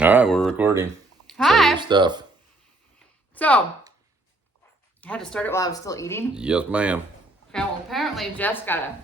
All right, we're recording. Hi. Say your stuff. So, I had to start it while I was still eating. Yes, ma'am. Okay, well, apparently Jeff's got a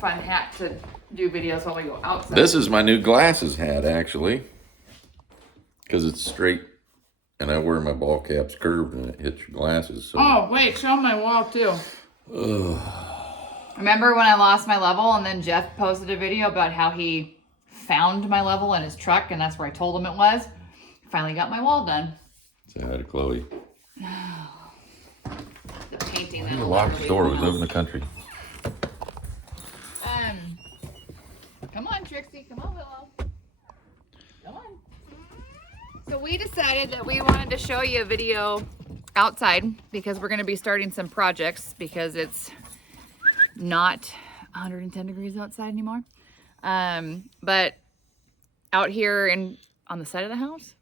fun hat to do videos while we go outside. This is my new glasses hat, actually, because it's straight, and I wear my ball caps curved, and it hits your glasses. So. Oh, wait, show my wall, too. Remember when I lost my level, and then Jeff posted a video about how he found my level in his truck, and that's where I told him it was? Finally got my wall done. Say hi to Chloe. The painting. Why do you lock the door? We live in the country. Come on, Trixie. Come on, Willow. Come on. So we decided that we wanted to show you a video outside because we're going to be starting some projects because it's not 110 degrees outside anymore. But out here on the side of the house,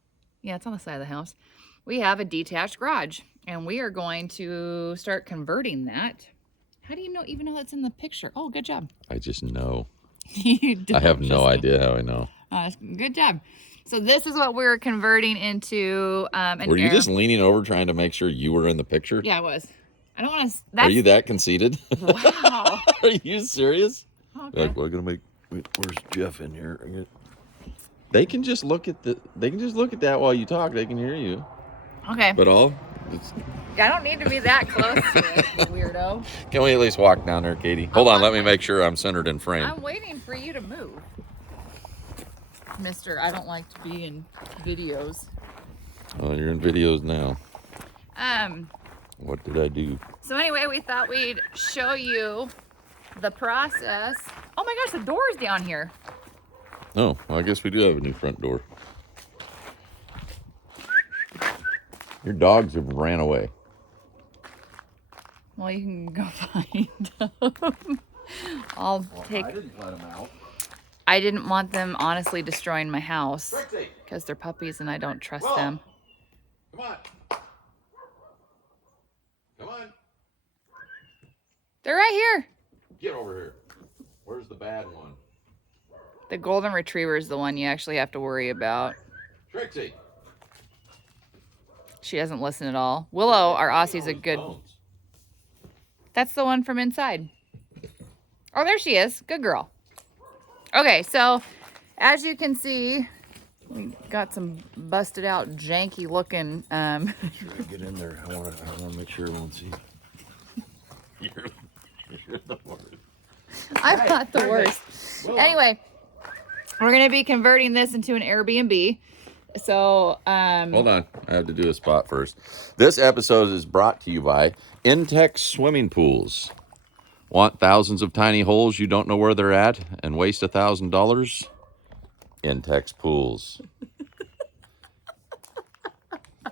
yeah, it's on the side of the house, we have a detached garage, and we are going to start converting that. How do you even know that's in the picture? Oh, good job. I just know. I have no idea how I know. Good job. So this is what we're converting into Were you just leaning over trying to make sure you were in the picture? Yeah, I was. I don't want to. Are you that conceited? Wow. Are you serious? Okay. Like, we're gonna make. Where's Jeff in here? They can just look at that while you talk. They can hear you. Okay. But I don't need to be that close to it, weirdo. Can we at least walk down there, Katie? Hold on, let me make sure I'm centered in frame. I'm waiting for you to move. Mister, I don't like to be in videos. Oh, you're in videos now. What did I do? So anyway, we thought we'd show you the process. Oh my gosh, the door's down here. Oh, well, I guess we do have a new front door. Your dogs have ran away. Well, you can go find them. I didn't let them out. I didn't want them honestly destroying my house because they're puppies and I don't trust them. Come on. Come on. They're right here. Get over here. Where's the bad one? The golden retriever is the one you actually have to worry about. Trixie. She doesn't listen at all. Willow, our Aussie's a good... That's the one from inside. Oh, there she is. Good girl. Okay, so as you can see, we got some busted out, janky looking. Sure, I get in there. I want to make sure everyone sees. You're the worst. I'm not the worst. Anyway, we're gonna be converting this into an Airbnb. So, hold on. I have to do a spot first. This episode is brought to you by Intex Swimming Pools. Want thousands of tiny holes you don't know where they're at and waste $1,000? Intex Pools.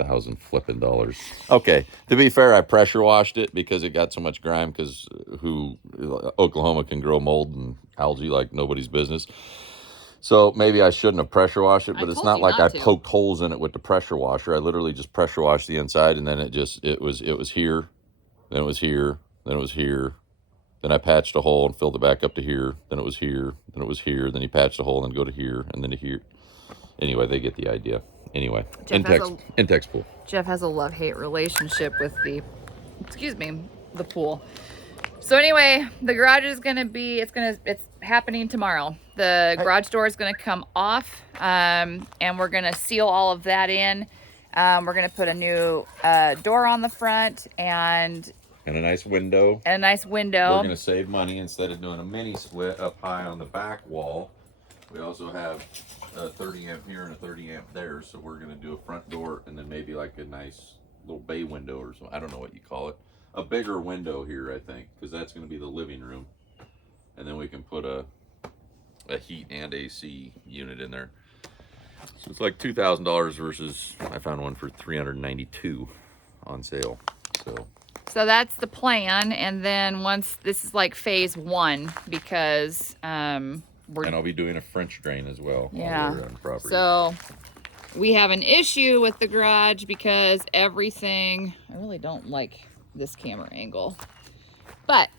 $1,000 flipping dollars. Okay, to be fair, I pressure washed it because it got so much grime because Oklahoma can grow mold and algae like nobody's business. So maybe I shouldn't have pressure washed it, but it's not like I poked holes in it with the pressure washer. I literally just pressure washed the inside, and then it was here, then it was here, then it was here. Then I patched a hole and filled it back up to here. Then it was here, then it was here. Then he patched a hole and then go to here, and then to here. Anyway, they get the idea. Anyway, Intex Pool. Jeff has a love-hate relationship with the pool. So anyway, the garage is gonna be, it's happening tomorrow. The garage door is gonna come off, and we're gonna seal all of that in. We're gonna put a new door on the front and a nice window. We're gonna save money instead of doing a mini split up high on the back wall. We also have a 30 amp here and a 30 amp there, so we're gonna do a front door and then maybe like a nice little bay window or something. I don't know what you call it. A bigger window here, I think, because that's gonna be the living room, and then we can put a heat and AC unit in there. So it's like $2,000 versus I found one for $392 on sale. So that's the plan, and then once this is like phase 1 because and I'll be doing a French drain as well. Yeah. While we're on the property. So we have an issue with the garage because everything. I really don't like this camera angle, but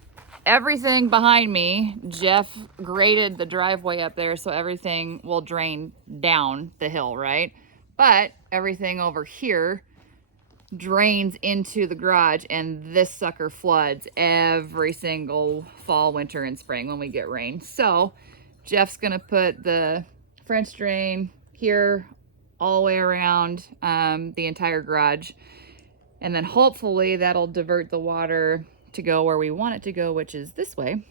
everything behind me, Jeff graded the driveway up there so everything will drain down the hill, right? But everything over here drains into the garage, and this sucker floods every single fall, winter, and spring when we get rain. So Jeff's gonna put the French drain here all the way around the entire garage, and then hopefully that'll divert the water to go where we want it to go, which is this way.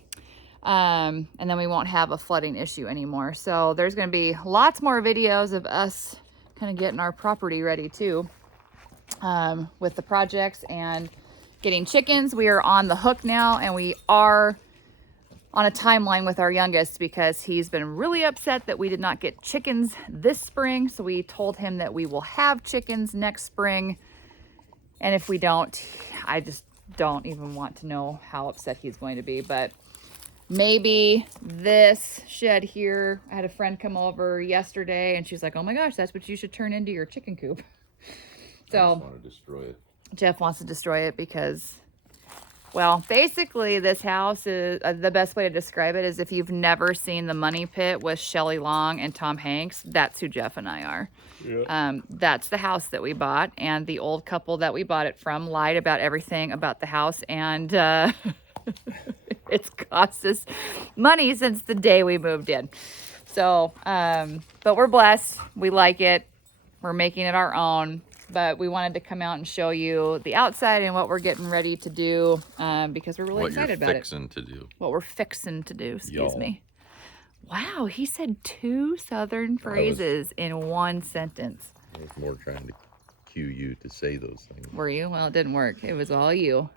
And then we won't have a flooding issue anymore. So there's going to be lots more videos of us kind of getting our property ready too, with the projects and getting chickens. We are on the hook now, and we are on a timeline with our youngest because he's been really upset that we did not get chickens this spring. So we told him that we will have chickens next spring. And if we don't, I just don't even want to know how upset he's going to be. But maybe this shed here, I had a friend come over yesterday and she's like, oh my gosh, that's what you should turn into your chicken coop. So I just want to destroy it. Jeff wants to destroy it because, well, basically this house is, the best way to describe it is if you've never seen The Money Pit with Shelley Long and Tom Hanks, that's who Jeff and I are. Yeah. That's the house that we bought, and the old couple that we bought it from lied about everything about the house, and it's cost us money since the day we moved in. So, but we're blessed. We like it. We're making it our own. But we wanted to come out and show you the outside and what we're getting ready to do, because we're really excited about it. What you're fixing to do. What we're fixing to do, excuse me. Wow, he said 2 Southern phrases in one sentence. I was more trying to cue you to say those things. Were you? Well, it didn't work. It was all you.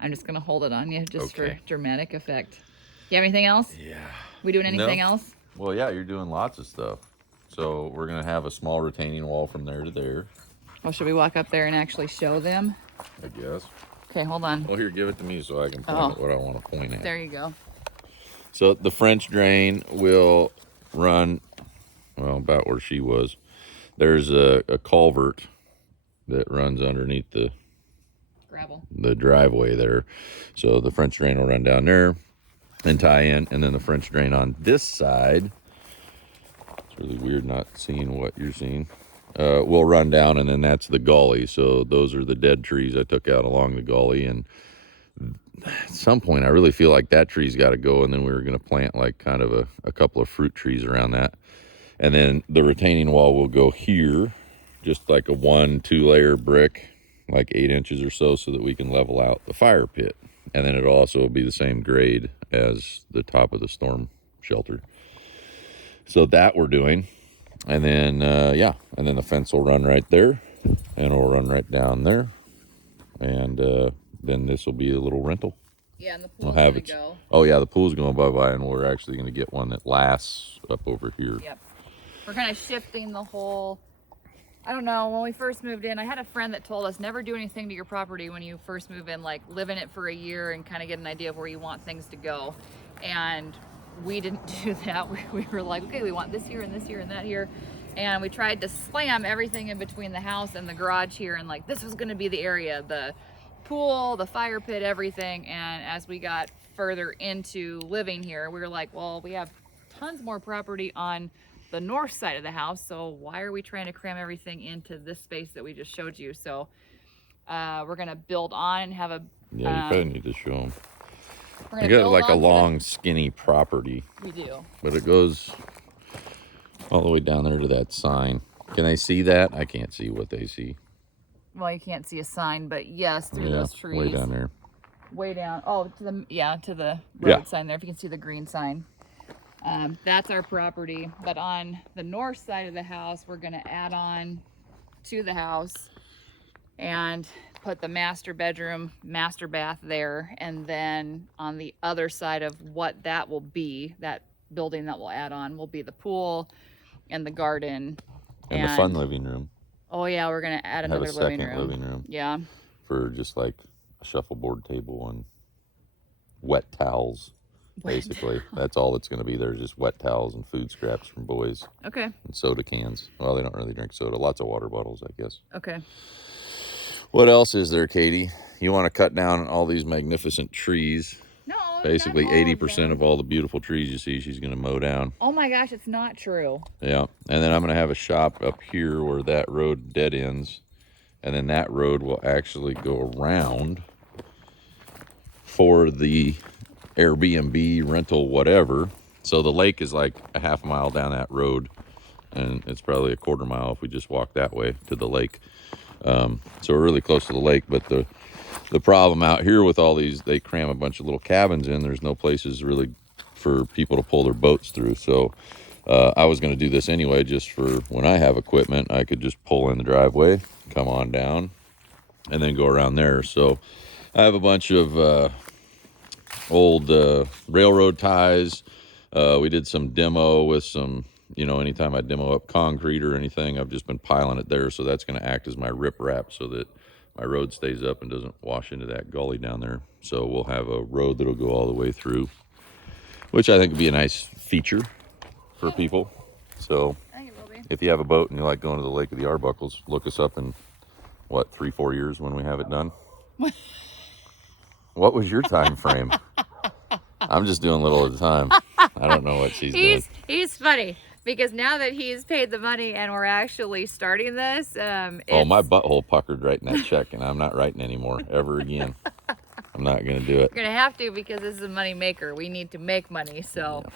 I'm just going to hold it on you just for dramatic effect. You have anything else? Yeah. We doing anything else? Well, yeah, you're doing lots of stuff. So we're going to have a small retaining wall from there to there. Well, should we walk up there and actually show them? I guess. Okay, hold on. Well, here, give it to me so I can point at what I want to point at. There you go. So the French drain will run, well, about where she was. There's a culvert that runs underneath the gravel, the driveway there. So the French drain will run down there and tie in, and then the French drain on this side, it's really weird not seeing what you're seeing, will run down, and then that's the gully. So those are the dead trees I took out along the gully, and at some point I really feel like that tree's got to go, and then we were going to plant like kind of a couple of fruit trees around that. And then the retaining wall will go here, just like a 1-2 layer brick, like 8 inches or so that we can level out the fire pit. And then it'll also be the same grade as the top of the storm shelter. So that we're doing. And then, and then the fence will run right there, and it'll run right down there. And then this will be a little rental. Yeah, and the pool's going to go. Oh, yeah, the pool's going bye-bye, and we're actually going to get one that lasts up over here. Yep. We're kind of shifting the whole, I don't know, when we first moved in, I had a friend that told us never do anything to your property when you first move in, like live in it for a year and kind of get an idea of where you want things to go. And we didn't do that. We were like, okay, we want this here and this here and that here. And we tried to slam everything in between the house and the garage here, and like this was going to be the area, the pool, the fire pit, everything. And as we got further into living here, we were like, well, we have tons more property on the north side of the house, so why are we trying to cram everything into this space that we just showed you? So we're gonna build on and have a you probably need to show them. You got like a long skinny property. We do, but it goes all the way down there to that sign. Can they see that? I can't see what they see. Well, you can't see a sign, but yes, through those trees way down there, way down. Oh, to the road sign there, if you can see the green sign. That's our property, but on the north side of the house, we're going to add on to the house and put the master bedroom, master bath there. And then on the other side of what that will be, that building that we'll add on will be the pool and the garden. And the fun living room. Oh yeah, we're going to add another living room. Yeah. For just like a shuffleboard table and wet towels. Basically, that's all that's going to be there, just wet towels and food scraps from boys. Okay. And soda cans. Well, they don't really drink soda. Lots of water bottles, I guess. Okay. What else is there, Katie? You want to cut down all these magnificent trees? No, Basically, not all of 80% them. of all the beautiful trees you see, she's going to mow down. Oh my gosh, it's not true. Yeah. And then I'm going to have a shop up here where that road dead ends. And then that road will actually go around for the Airbnb, rental, whatever. So the lake is like a half mile down that road. And it's probably a quarter mile if we just walk that way to the lake. So we're really close to the lake. But the problem out here with all these, they cram a bunch of little cabins in. There's no places really for people to pull their boats through. So I was going to do this anyway, just for when I have equipment, I could just pull in the driveway, come on down, and then go around there. So I have a bunch of old railroad ties. We did some demo with some, anytime I demo up concrete or anything, I've just been piling it there. So that's going to act as my rip wrap so that my road stays up and doesn't wash into that gully down there. So we'll have a road that'll go all the way through, which I think would be a nice feature for people. So I think it will be. if you have a boat and you like going to the Lake of the Arbuckles, look us up in, 3-4 years when we have it done. What was your time frame? I'm just doing a little at a time. I don't know what she's doing. He's funny because now that he's paid the money and we're actually starting this, Oh, my butthole puckered writing that check, and I'm not writing anymore ever again. I'm not going to do it. We're gonna have to because this is a money maker. We need to make money, so. Yeah.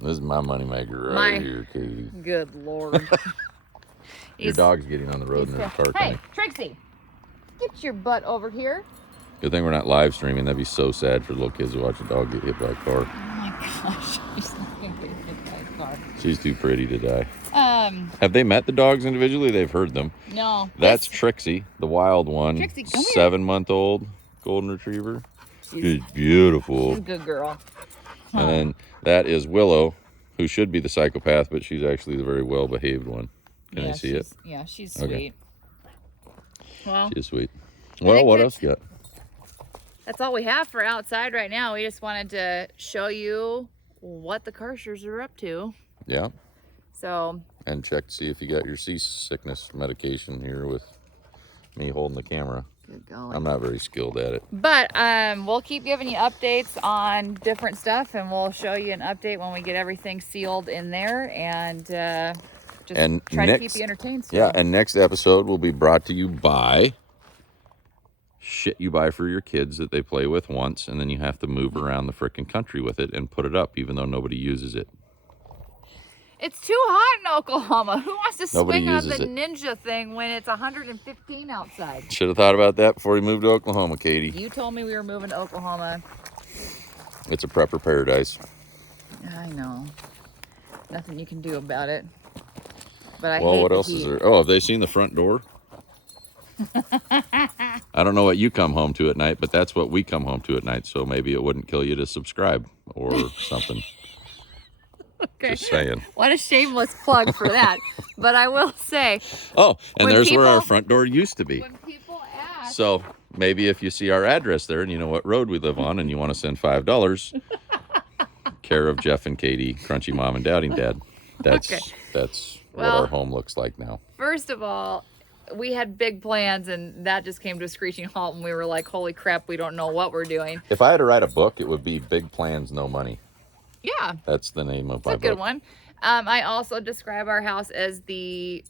This is my moneymaker right here, Katie. Good Lord. Your dog's getting on the road and there's a car coming. Hey, Trixie, get your butt over here. Good thing we're not live streaming. That'd be so sad for little kids to watch a dog get hit by a car. Oh my gosh, she's not gonna get hit by a car. She's too pretty to die. Have they met the dogs individually? They've heard them. No. That's Trixie, the wild one. Trixie, come here. 7-month-old golden retriever. She's beautiful. She's a good girl. And then that is Willow, who should be the psychopath, but she's actually the very well-behaved one. Can I see it? Yeah, she's Okay. sweet. Well, She's sweet. Well, what else you got? that's all we have for outside right now. We just wanted to show you what the Karshers are up to. Yeah. So. And check to see if you got your seasickness medication here with me holding the camera. Good golly. I'm not very skilled at it. But we'll keep giving you updates on different stuff, and we'll show you an update when we get everything sealed in there, and just try to keep you entertained. Still. Yeah, and next episode will be brought to you by shit you buy for your kids that they play with once, and then you have to move around the frickin' country with it and put it up, even though nobody uses it. It's too hot in Oklahoma. Who wants to Nobody swing on the uses it. Ninja thing when it's 115 outside? Should have thought about that before you moved to Oklahoma, Katie. You told me we were moving to Oklahoma. It's a prepper paradise. I know. Nothing you can do about it. But I Well, hate what the else heat. is there? Oh, have they seen the front door? I don't know what you come home to at night, but that's what we come home to at night. So maybe it wouldn't kill you to subscribe or something. Okay. Just saying. What a shameless plug for that. But I will say. Oh, and When there's where our people- front door used to be. When people ask. So maybe if you see our address there and you know what road we live on and you want to send $5, care of Jeff and Katie, Crunchy Mom and Doubting Dad. That's what Well, our home looks like now. First of all, we had big plans, and that just came to a screeching halt, and we were like, holy crap, we don't know what we're doing. If I had to write a book, it would be Big Plans, No Money. Yeah. That's the name of my That's a good book. one. I also describe our house as the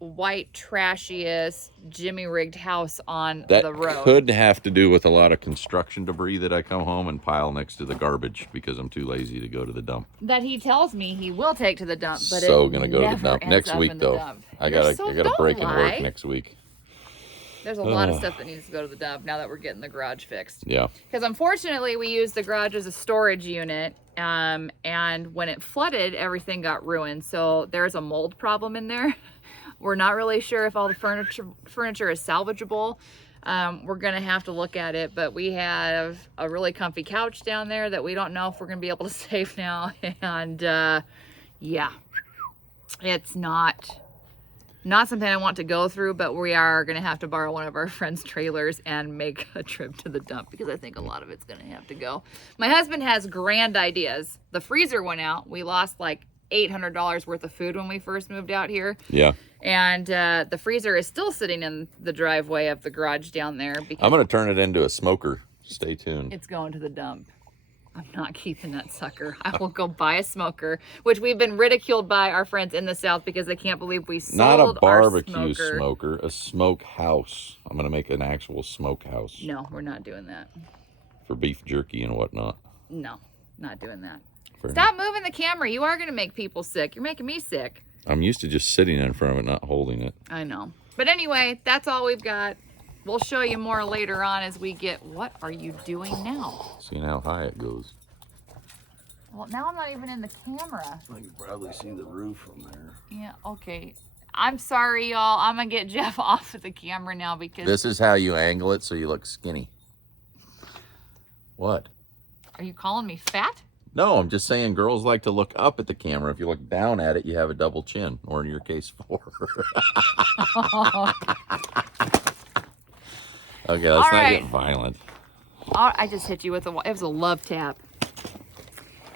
white, trashiest, jimmy-rigged house on That the road. could have to do with a lot of construction debris that I come home and pile next to the garbage because I'm too lazy to go to the dump. That he tells me he will take to the dump, but So it gonna go to the never dump ends next up week in the though. dump. I You're got a break in work lie. next week. There's a lot of stuff that needs to go to the dump now that we're getting the garage fixed. Yeah. Because unfortunately, we used the garage as a storage unit, and when it flooded, everything got ruined. So there's a mold problem in there. We're not really sure if all the furniture is salvageable. We're gonna have to look at it, but we have a really comfy couch down there that we don't know if we're gonna be able to save now. And yeah, it's not something I want to go through, but we are going to have to borrow one of our friends' trailers and make a trip to the dump because I think a lot of it's going to have to go. My husband has grand ideas. The freezer went out. We lost like $800 worth of food when we first moved out here. Yeah. And the freezer is still sitting in the driveway of the garage down there because I'm going to turn it into a smoker. Stay tuned. it's going to the dump. I'm not keeping that sucker. I will go buy a smoker, which we've been ridiculed by our friends in the South because they can't believe we sold Not a our barbecue smoker. smoker, a smoke house. I'm going to make an actual smoke house. No, we're not doing that. For beef jerky and whatnot. No, not doing that. Fair Stop enough. moving the camera. You are going to make people sick. You're making me sick. I'm used to just sitting in front of it, not holding it. I know. But anyway, that's all we've got. We'll show you more later on as we get, what are you doing now? Seeing how high it goes. Well, now I'm not even in the camera. I can probably see the roof from there. Yeah, okay. I'm sorry, y'all. I'm going to get Jeff off of the camera now because... This is how you angle it so you look skinny. What? Are you calling me fat? No, I'm just saying girls like to look up at the camera. If you look down at it, you have a double chin, or in your case, 4. Okay, let's not get violent. I just hit you with it was a love tap.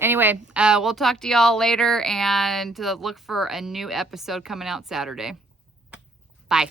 Anyway, we'll talk to y'all later and look for a new episode coming out Saturday. Bye.